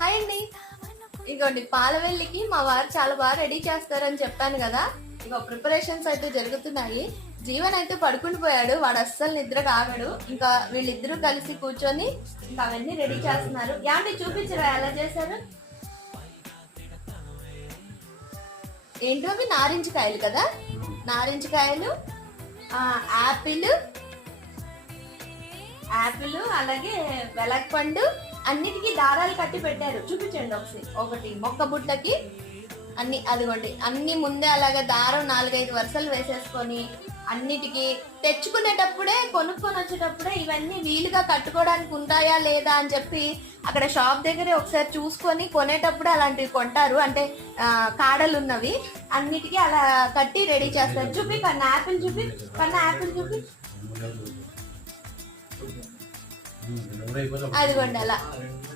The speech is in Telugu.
హాయ్ అండి. ఇగోండి పాలవెల్లికి మా వారు చాలా బాగా రెడీ చేస్తారని చెప్పాను కదా. ఇగో ప్రిపరేషన్స్ అయితే జరుగుతున్నాయి. జీవన్ అయితే పడుకుని పోయాడు, వాడు అస్సలు నిద్ర కాగడు. ఇంకా వీళ్ళిద్దరూ కలిసి కూర్చొని ఇంకా అవన్నీ రెడీ చేస్తున్నారు. ఏమంటే చూపించరా ఎలా చేశారు? ఏంటో అవి నారింజకాయలు కదా, నారింజకాయలు, యాపిల్, అలాగే వెలగపండు అన్నిటికీ దారాలు కట్టి పెట్టారు. చూపించండి ఒకటి మొక్క బుట్లకి అన్ని. అదిగోండి అన్ని ముందే అలాగే దారం 4-5 వరుసలు వేసేసుకొని అన్నిటికీ తెచ్చుకునేటప్పుడే కొనుక్కొని వచ్చేటప్పుడే ఇవన్నీ వీలుగా కట్టుకోవడానికి ఉంటాయా లేదా అని చెప్పి అక్కడ షాప్ దగ్గరే ఒకసారి చూసుకొని కొనేటప్పుడు అలాంటివి కొంటారు. అంటే కాడలు ఉన్నవి అన్నిటికీ అలా కట్టి రెడీ చేస్తారు. చూపి కన్న యాపిల్ చూపి, కన్న యాపిల్ చూపి. అదిగోండి అలా